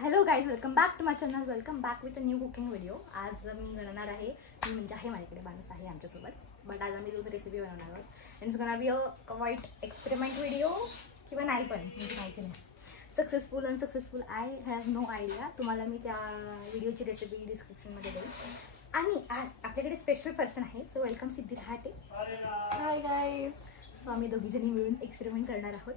Hello guys, welcome back to my channel. Welcome back with a new cooking video. आज मी बनवणार आहे, मी म्हणजे आहे माझ्याकडे माणूस आहे आमच्यासोबत, बट आज आम्ही 2 रेसिपी बनवणार आहोत. It's gonna be a quite experiment video किंवा नाही पण म्हणजे माहिती नाही. Successful unsuccessful I have no idea. तुम्हाला मी त्या व्हिडिओची रेसिपी डिस्क्रिप्शनमध्ये देईन. आणि आज आपल्याकडे स्पेशल पर्सन आहे, so welcome Siddhi Rahate. Hi guys. So आम्ही दोघीजणी मिळून एक्सपेरिमेंट करणार आहोत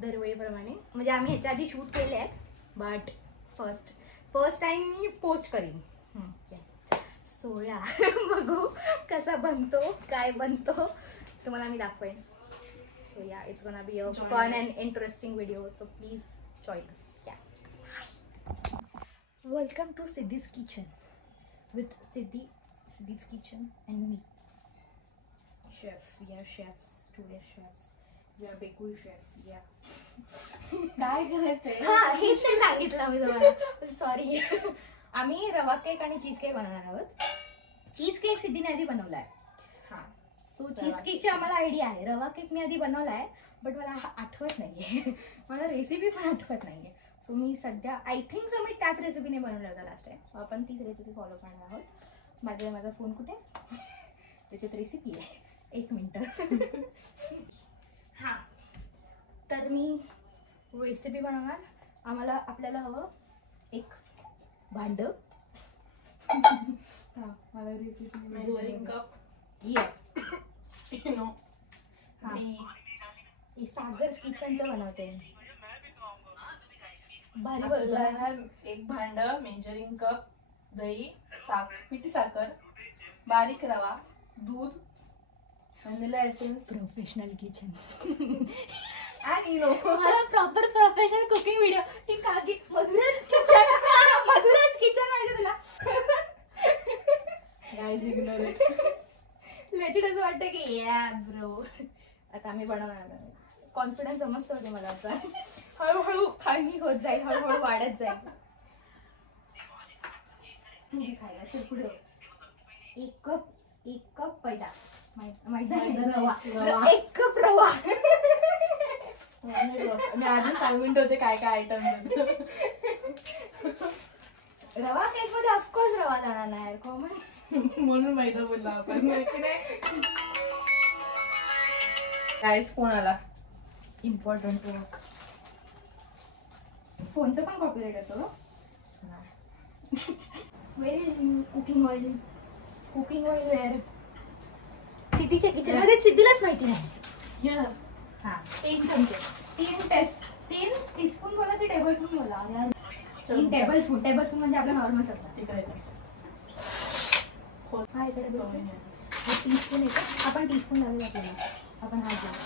दरवेळीप्रमाणे. म्हणजे आम्ही ह्याच्या आधी शूट केले आहेत, but first time me post करीन. सो या बघू कसा बनतो, काय बनतो तुम्हाला मी दाखवेन. So yeah, it's gonna be a fun and interesting video, so please join us. Welcome to Siddhi's kitchen with Siddhi's kitchen and me chef. Yeah chefs, today chefs, yeah be cool chefs. या काय करायचंय? हा, हेच नाही सांगितलं मी तुम्हाला, सॉरी. आम्ही रवा केक आणि चीज केक बनवणार आहोत. चीज केक सिद्धीने आधी बनवलाय. हा, सो चीज केकची आम्हाला आयडिया आहे. रवा केक मी आधी बनवलाय, बट मला आठवत नाहीये. मला रेसिपी पण आठवत नाहीये. सो मी सध्या आय थिंक सो मी त्याच रेसिपीने बनवला होता लास्ट टाइम. सो आपण तीच रेसिपी फॉलो करणार आहोत. माझा फोन कुठे, त्याच्यात रेसिपी आहे. 1 मिनिट. हा, तर मी रेसिपी बनवणार. आपल्याला हवं एक भांड. मला रेसिपी मेजरिंग कप. सागर किचनचं बनवते. भारी बोलतो. एक भांड, मेजरिंग कप, दही, पिठी साखर, बारीक रवा, दूध, व्हॅनिला एसेन्स. Professional kitchen. आणि मला प्रॉपर प्रोफेशनल कुकिंग व्हिडिओ. ती काकी मधुराज किचन. मधुराज किचन माहिती तुला? Guys ignore it. लेजिट असं वाटतं की या ब्रो. आता आम्ही बनवणार. कॉन्फिडन्स समजतो होते मला आता. हळूहळू खाली होत जाईल, हळूहळू वाढत जाईल. तू बी खायला चल पुढे. एक कप पैदा, रवा. 1 कप रवा. मी आधी सांगून ठेवते काय काय आयटम. रवा केक मध्ये ऑफकोर्स रवा जाणार नाही, कॉमन. म्हणून मैदा बोलला आपण. गाईज फोन आला. Important work. फोनचं पण कॉपीराइट येतो. Where is cooking oil? Cooking oil where? सिद्धीच्या किचन मध्ये सिद्धीलाच माहिती नाही. हा, 3 चमचे, 3 टीस्पून बोला की टेबलस्पून बोला? 3 टेबलस्पून. टेबलस्पून म्हणजे आपला नॉर्मल समजा. हा टीस्पून येतो. आपण टीस्पून लागेल आपल्याला. आपण हात लावू.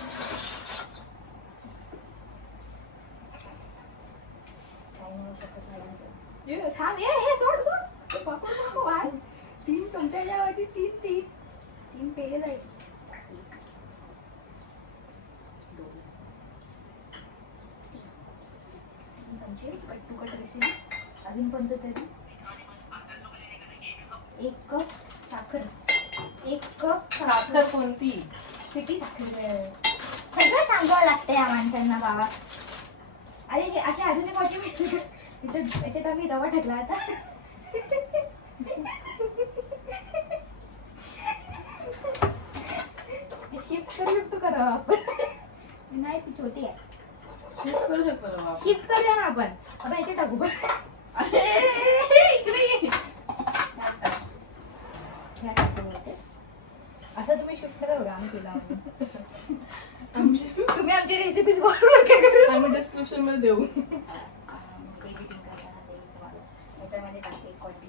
थांब, हे सोड. 3 चमच्याच्या वरती 3 पेले जाईल. 3 चमचे कट टू कट रेसिपी. अजून पण तरी 1 कप साखर. 1 कप साखर कोणती? पिठी साखर. सगळं सांगावं लागतं या माणसांना बाबा. अरे आता अजून एक वाटी. याच्यात आम्ही रवा टाकला आता. शिफ्ट करू शकतो का रवा आपण? नाही, ती छोटी आहे. शिफ्ट करू शकतो. शिफ्ट करूया ना आपण. आता याच्यात टाकू पण. असं तुम्ही शिफ्ट करा बघा. आम्ही केला. तुम्ही आमची रेसिपीज बघू नका. आम्ही डिस्क्रिप्शन मध्ये देऊ. त्याच्यामध्ये टाकते 1 वाटी.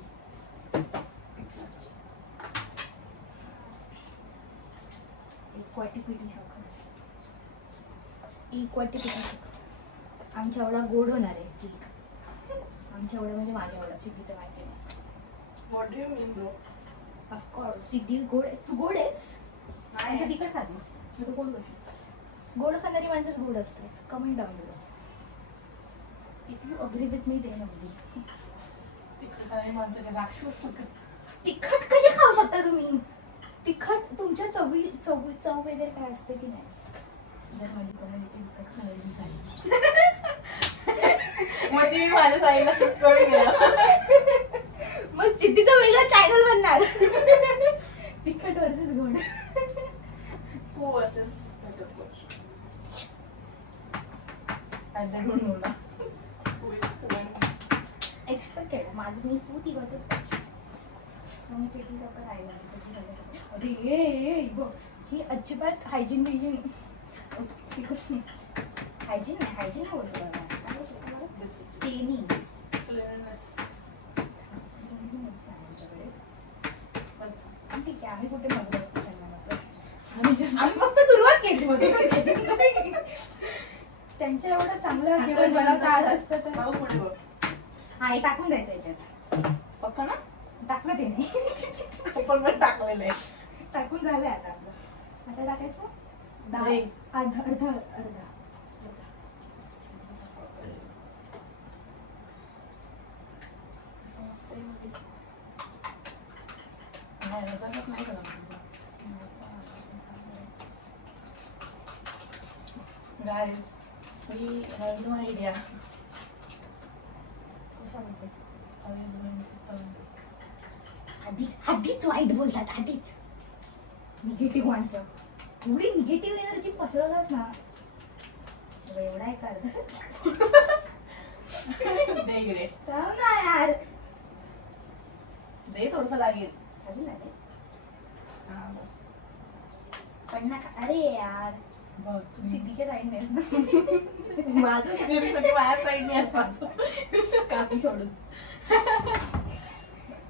1 वाटी पिठी साखर. 1 वाटी पिठी साखर. आमच्या एवढा गोड होणार आहे केक. आमच्या एवढा म्हणजे माझ्या एवढा. सिद्धीचं माहिती नाही. What do you mean bro? Of course Siddhi गोड. तू गोड आहेस? नाही, तिखट खातेस. मी तर गोड गोष्ट. गोड खाणारी माणसंच गोड असते. कमेंट डाऊन करा. If you agree with me then agree. तिखट माणसं राक्षस. तिखट कसे खाऊ शकता तुम्ही? तिखट तुमच्या चव वगैरे काय असते की नाही? जर माझी कमेंट तिखट खायला मग ती माझ्या साईडला शिफ्ट करून गेला. मग सिद्धीचं वेगळं चॅनल बनणार. तिखट वर्सेस गोड. हो versus Ghatotkacha. I don't know ना. Who is who and expected माझं मी तू ती घटोत्कच. आणि पेटी साखर आहे. अरे ये बघ ही अजिबात हायजीन बिजीन हायजीन नाही हायजीन बोलतो क्लिनिंग cleanliness. आमच्याकडे पण ठीक आहे आम्ही कुठे म्हणतो आम्ही आम्ही फक्त सुरुवात केली होती. त्यांच्या एवढं चांगलं जेवण बनवता आलं असतं तर बाबा पुढे बघ. हा हे टाकून द्यायचं याच्यात. पक्का ना? टाकलं ते नाही पण टाकलेलं आहे. टाकून झालंय आता आपलं. आता टाकायचं दही. अर्धा अर्धा अर्धा नाही करा. Guys, we have no idea. आधीच वाईट बोलतात आधीच निगेटिव्ह माणसं एवढी निगेटिव्ह एनर्जी पसरवतात ना एवढा आहे का दे ना यार दे थोडस लागेल. अजून आहे हा बस. पण ना अरे यार बघ तू सिद्धीच्या साईडने माझं सगळी माझ्या साईडने असतात. काकी सोडून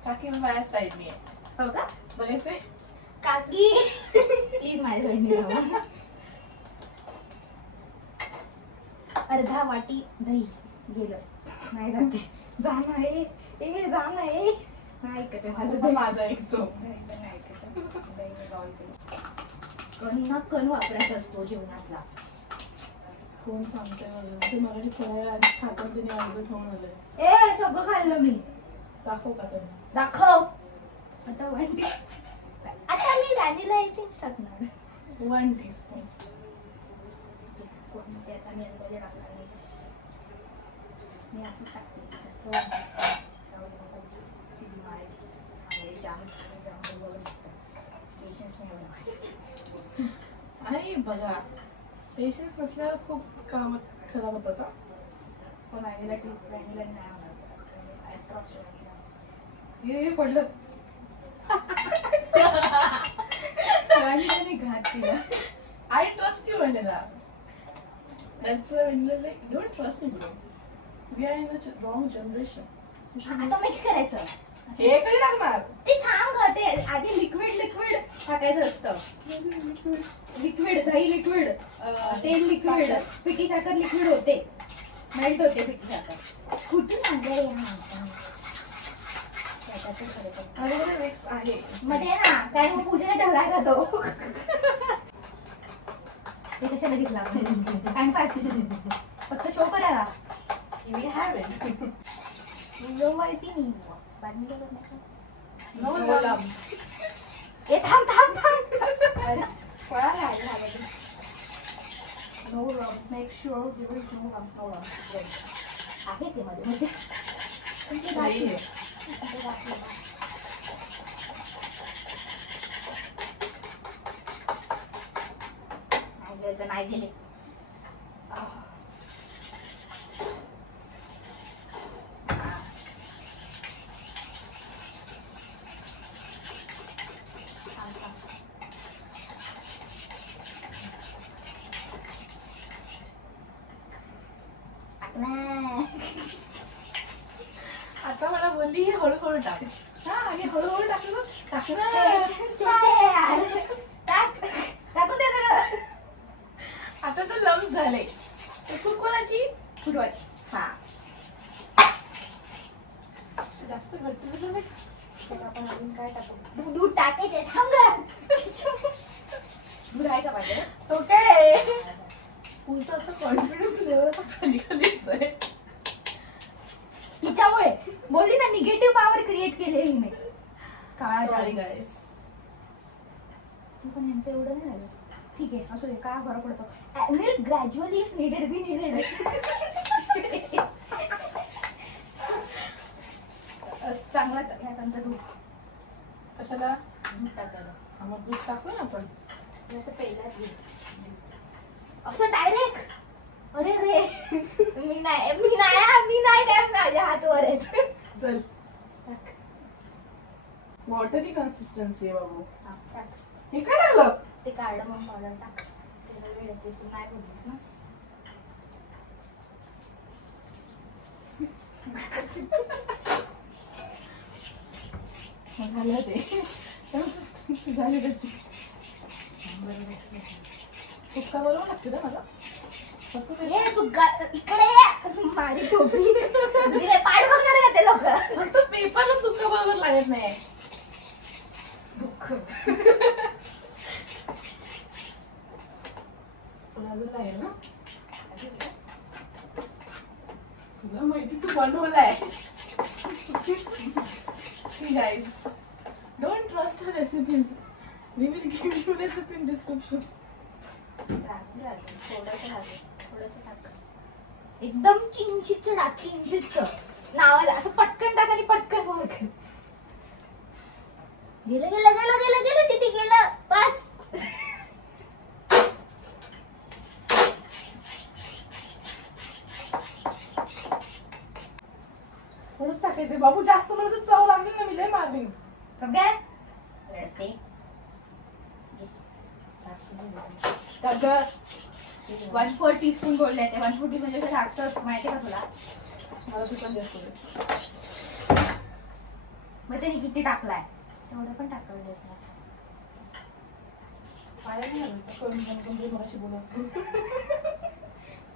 काकी माझ्या साईडने आहे. हो का बघायचंय काकी प्लीज माझ्या साईडने जावा. अर्धा वाटी दही गेलं नाही जाते जाणं आहे जाणं आहे नाही ऐकते माझं माझा ऐकतो. कण ना कण वापरायचा असतो जेवणातला. कोण सांगतोय वगैरे ते मगाशी थोड्या वेळ आधी खातात तुम्ही अर्ध ठेवून आलंय. ए सगळं खाल्लं मी. दाखव का तरी. दाखव आता वाटी. आता मी व्हॅनिला एसेन्स टाकणार. 1 teaspoon. कोणते आता मी अंदाजे टाकणार नाही. मी असंच टाकते आणि बघा पेशन्स नसल्यावर खूप काम खराब होतात. पण व्हॅनिला व्हॅनिला नाही होणार. हे पडलं व्हॅनिलाने घात केला. I trust you, Vanilla. That's why Vanilla like don't trust me, bro. We are in the wrong generation. आता मिक्स करायचं. हे कधी टाकणार? ते थांब ग ते आधी लिक्विड टाकायचं असतं. लिक्विड दही लिक्विड तेल लिक्विड पिठी साखर लिक्विड होते मेल्ट होते पिठी साखर कुठून आणलंय माझ्याकडे मिक्स आहे. मध्ये ना काय मग पूजेने ठेवलाय का तो ते कशाला घेतला टाइमपास फक्त शो करायला. We have it. व्हायची नाही बातमी करत No नाही. lumps. ए थांब फळा no lumps. Make sure there is no lumps. No lumps. आहे ते मध्ये नाही आहे. नाही गेले. आता मला बोलली हे हळूहळू टाक. हा आणि हळूहळू टाकलं टाकणार. टाकून दे जरा. आता तर लम्स झाले. चूक कोणाची? फुटवाची. हा जास्त घट्ट झालं. तर आपण अजून काय टाकू? दूध टाकायचे. थांब गं. दूध आहे का पाहिजे? तो काय तुमचा असं कॉन्फिडन्स लेवल आता खाली खाली येतोय. तिच्यामुळे बोलली ना निगेटिव्ह पॉवर क्रिएट केली हिने. काळा सॉरी गाईस. पण यांचं एवढं नाही झालं. ठीक आहे असू दे काय फरक पडतो. Milk gradually if needed be needed. चांगला ह्या चमचा दूध कशाला दूध टाकायला. हा, मग दूध टाकू ना आपण. पहिलाच दूध असं डायरेक्ट. अरे रे मी नाही काय माझ्या हातवर आहेत. चल वॉटरी कन्सिस्टन्सी आहे बाबू. हे काय टाकलं ते कार्डमम पावडर टाक. त्याला वेळ येते तू नाही बोललीस ना. झालं ते कन्सिस्टन्सी झाली त्याची. तुक्का बरोबर लागते ना माझा. ये तू इकडे ये. माझी टोपी तुझी पाड बघणार का ते लोक. पेपरला तुक्का बरोबर लागत नाही. दुःख अजून लागेल ना. तुला माहिती तू बनवलाय. See guys, don't trust her recipes. We will give you recipe in description. एकदम चिंचित टाक. चिंचित नावाला असं पटकन टाक आणि पटकन बघ. गेलं गेलं गेलं गेलं गेलं तिथे गेलं बस. थोडंच टाकायचंय बाबू. जास्त मला जर चव लागली ना मी लय मारली. काय रडते 1/4 टीस्पून बोलले ते. 1/4 म्हणजे जास्त माहिती का तुला. मला तू पण जास्त दे. मग त्याने किती टाकलाय तेवढं पण टाकायला देत नाही. पाया नाही घालायचं. करून करून जे मगाशी बोलत.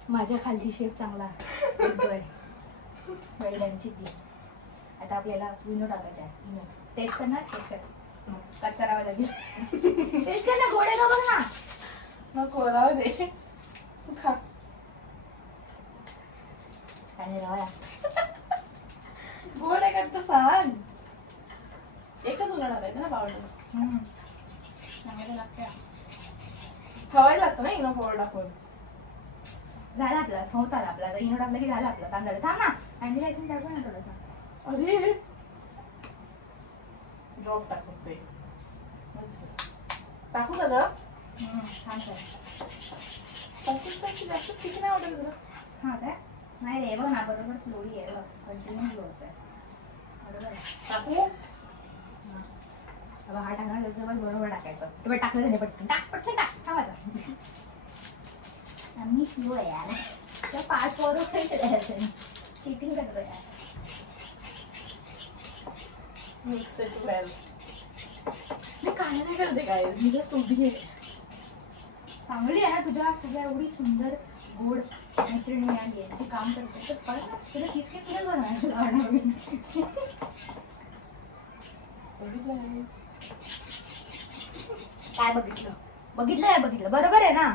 माझ्या खालती शेप चांगला येतोय. वडिलांची ती. आता आपल्याला विनो टाकायचा आहे. विनो टेस्ट करणार. टेस्ट कर. कच्चा राहावा लागेल. टेस्ट कर ना. गोडे का बघ ना. नको राहू दे. तू खा. काय राहा गोड आहे का तर सांग. एकच उन्हा टाकायचं ना पावडर. चांगलं लागतं. खवायला लागतं ना इनो पावडर टाकून. झालं आपलं. होतात आपला. इनो टाकलं की झालं आपलं काम. झालं. थांब ना. अँडी लायसन टाकू ना थोडंसं. अरे ड्रॉप टाकू ते. टाकू सगळं. छान सर. कन्सिस्टन्सी जास्त ठीक नाही वाटत तुला. हा काय नाही रे. बघ ना बरोबर फ्लोरी आहे. बघ कंटिन्यू फ्लो होत आहे. बरोबर आहे. टाकू. हा टाकणार त्याच्यासोबत बरोबर टाकायचं. तुम्ही टाकलं झाले पटकन टाक. पटकन टाक. थांबायचं. आम्ही स्लो आहे यार. त्या 5 बरोबर चिटिंग करतो यार. मिक्स इट वेल. मी काय नाही करते काय. मी जस्ट उभी आहे. चांगली आहे ना. तुझ्या एवढी सुंदर गोड मैत्रिणी मिळाली आहे. ती काम करते तर कळ ना. तुला चीजकेक तुलाच बनवायला मी. काय बघितलं. बघितलं बरोबर आहे ना.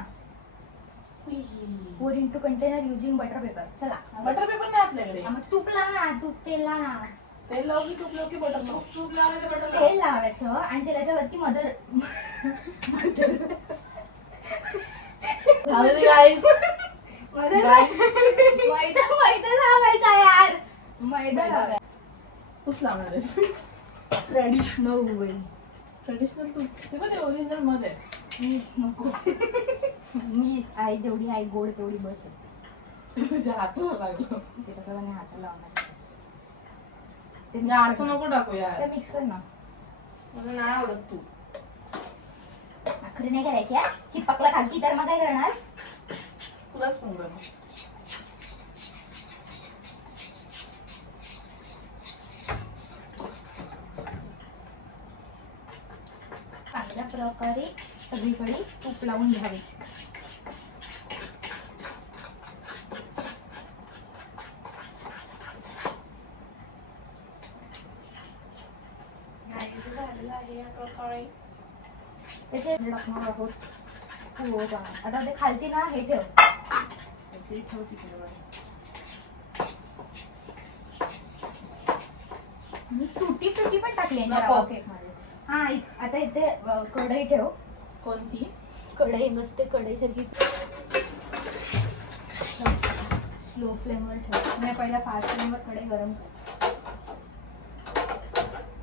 4 into container using butter paper. चला बटर पेपर नाही आपल्याकडे. मग तूप लाव ना. तूप तेल लाव ना. तेल लावू की तूप लावू की बटर लावू. तूप लावायचं बटर तेल लावायचं आणि त्याच्यावरती मदर मैदा लावायचा यार. मैदा लावायचा. तूच लावणार आहेस. Traditional way. ट्रेडिशनल तूप. ते पण ओरिजिनल मध्ये. नको. मी आई तेवढी आई गोड तेवढी बस आहे. तुझ्या हाताला लागलं. त्याच्याकडे हात लावणार. ते असं नको टाकू यार. ते मिक्स कर ना. मला नाही आवडत तू. आखरी नाही करायची. चिपकला खालती तर मग काय करणार. तुलाच फोन कर. चांगल्या प्रकारे सगळीकडे तूप लावून घ्यावे. त्याचे टाकणार आहोत. आता ते खालती ना हे ठेव. ठेव तिकडे. मी तुटी फ्रुटी पण टाकली केक मध्ये. हा आता इथे कढई ठेव. कोणती कढई मस्त. कढई सारखी स्लो फ्लेमवर ठेव. मी पहिला फास्ट फ्लेमवर कढई गरम कर.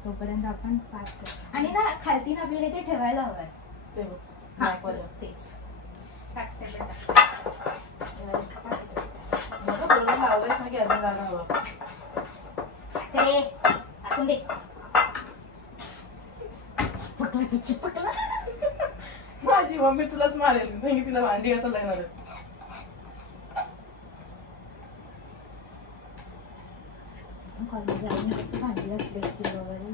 तोपर्यंत आपण फास्ट करू. आणि ना खालती आपल्याला इथे ठेवायला हवंय ते बघ. हा दाखवलं. तेच टाकते बघा, पूर्ण लावलंयस ना की अजून जागा हवा. ते टाकून दे. चिपकला. माझी मम्मी तुलाच मारेल नाही की तिला भांडी असं लागणार आहे. भांडी घातली वगैरे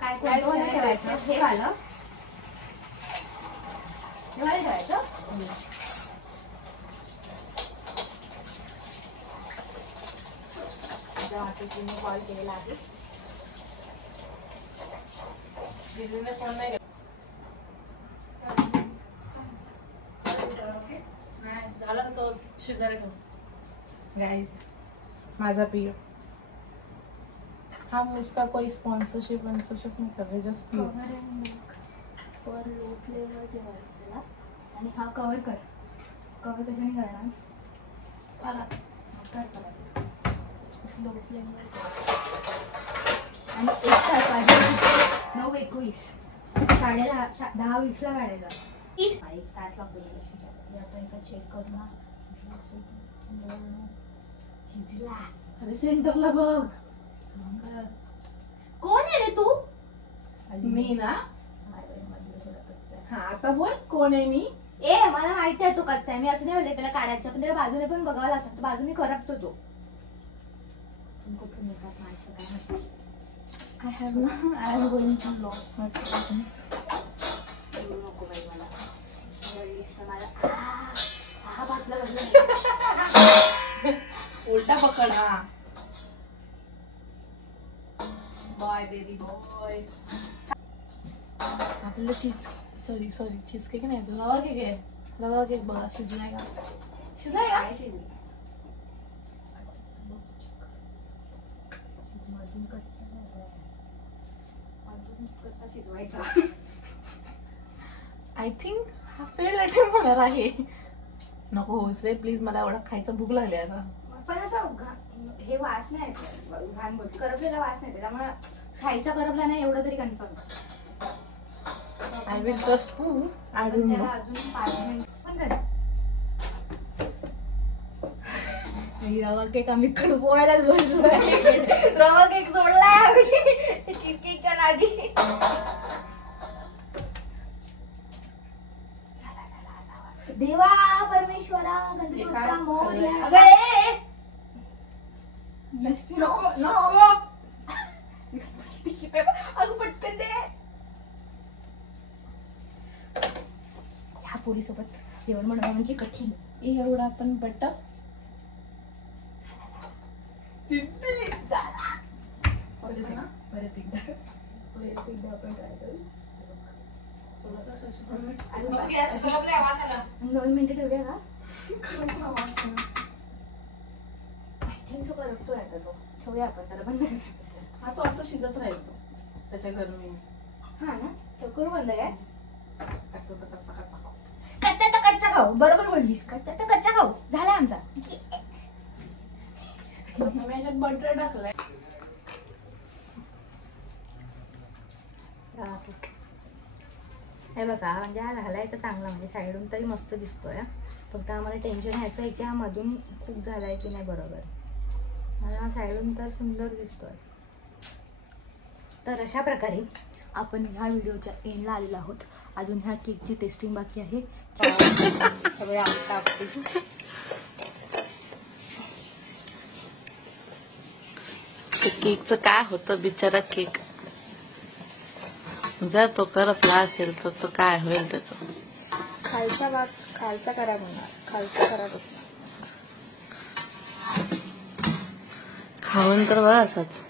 काय कोणतं ठेवायचं हे वालं ठेवायचं. कॉल केलेला आहे. जिजूने फोन नाही केला. झाला ना तो शेजारी ठेव. गाइस माझा पियो हम उसका कोई स्पॉन्सरशिप नहीं कर रहे, जस्ट पियो. पर लो फ्लेवर ठेवायला आणि हा कव्हर कर. कव्हर कशाने करणार? लो फ्लेवर आणि 1 तास वाजले 9:21 10:20 ला काढायचा. 1 तास लागतो. आपण चेक करू ना. शिजला. अरे सेंटरला बघ. कोण आहे रे तू? मी ना. हा आता बोल कोण आहे मी. मला माहिती आहे तो कच्चा आहे. मी असं नाही बोलते त्याला काढायचं, पण त्याला बाजूने पण बघावं लागतं. बाजूने करपतो तो. कुठून येतात माणसं काय? I am going to lose my patience. नको बाई मला. हा बाजूला उलटा पकड. हा बॉय बेबी बॉय. आपल्याला सॉरी चीज केक नाही, रवा केक आहे. रवा केक बघा शिजलाय का? शिजलाय का? कसा शिजवायचा? आय थिंक हा फेल अटेम्प्ट होणार आहे. नको होच रे प्लीज, मला एवढा खायचं भूक लागली आता. पण असं हे वास नाही घाण बोलते, करपलेला वास नाही त्यामुळे खायचा करपला नाही एवढं तरी confirm. I will trust who. I don't know. अजून 5 मिनिट पण कर. रवा केक आम्ही पोहायलाच बसलो. रवा केक सोडलाय आम्ही चीज केकच्या नादी. देवा परमेश्वरा गणपती बाप्पा मोरया. अगं पटकन दे. ह्या पोळीसोबत जेवण बनवणं म्हणजे कठीण. एवढा पण बटर सिद्धी झाला. परत एकदा आपण ट्राय करू. 2 मिनिटं ठेवूया का? ऍक्टिंग सो करतोय आता तो. ठेवूया आपण त्याला बंद. हा तो असं शिजत राहील त्याच्या गरमी. हा ना तर करू बंद गॅस. कच्चा तर कच्चा खाऊ. बरोबर बोललीस. कच्चा तर कच्चा खाऊ. झाला आमचा. मी याच्यात बटर टाकलंय. हे बघा म्हणजे हा झालाय तर चांगला, म्हणजे साईडून तरी मस्त दिसतोय. फक्त आम्हाला टेन्शन ह्याचं आहे की हा मधून खूप झालाय की नाही बरोबर. मला साईडून तर सुंदर दिसतोय. तर अशा प्रकारे आपण ह्या व्हिडिओच्या एंडला आलेलो आहोत. अजून ह्या केकची टेस्टिंग बाकी आहे. सगळे आपटी केकचं काय होतं बिचारा केक. जर तो करपला असेल तर तो काय होईल त्याचं. खालचा भाग खालचा खराब होणार. खालचा खराब असणार. खाऊन तर बरं असत.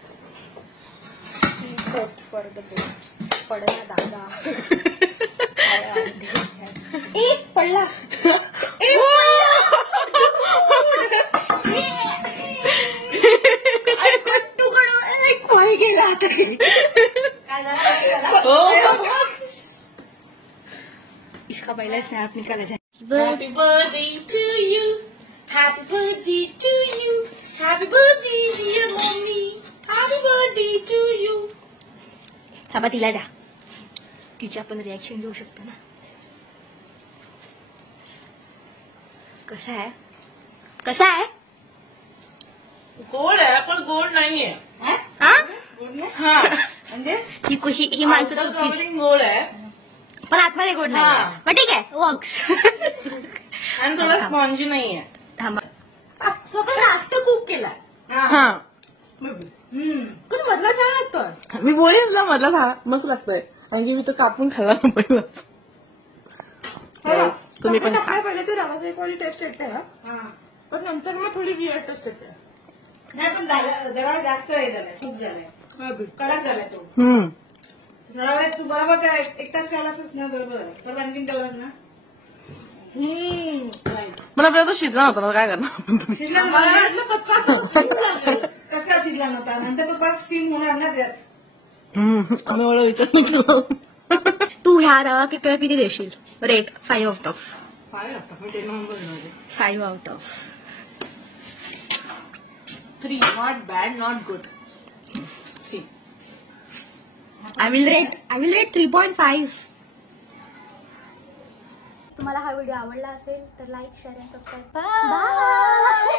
For the best. पडला दादा. पडला. गेला इसका पहला स्नैप निकाला जाए. Happy birthday to you. Happy birthday to you. Happy birthday. थांबा तिला द्या, तिच्या पण रिॲक्शन घेऊ शकतो ना. कसा आहे, कसा आहे? गोड आहे पण गोड नाहीये. हा हा म्हणजे ही माणसं चुकीची. कवरिंग गोड आहे पण आतमध्ये गोड नाही. हा. मग ठीक आहे, वर्क्स. आणि थोडा स्पॉन्जी नाहीये. थांबा, स्वतः जास्त कुक केला. हा पण मधला छान लागतो. मी बोलेन ना मधला मस्त लागतोय. आणि मी तो कापून खाल्ला ना पहिला. तुम्ही पण खा. पहिले ते रवाचा एक वाली टेस्ट येते ना, पण नंतर मग थोडी बियर टेस्ट येते. नाही पण जरा जास्त हे झालंय, खूप झालंय, कडक झालाय तो. थोडा वेळ तू बरोबर काय एक तास ठेवलास ना, बरोबर आहे. परत आणखीन ठेवलास ना. मला आपल्याला तो शिजला होता ना, काय करणार. शिजला कसा शिजला नव्हता, नंतर तो परत स्टीम होणार ना त्यात. आम्ही एवढा विचार नाही केला. तू ह्या रवा केकला किती देशील rate? 5 out of 5 out of 3. Not bad, not good. I will rate 3.5. तुम्हाला हा व्हिडिओ आवडला असेल तर लाईक, शेअर आणि सबस्क्राईब. बाय.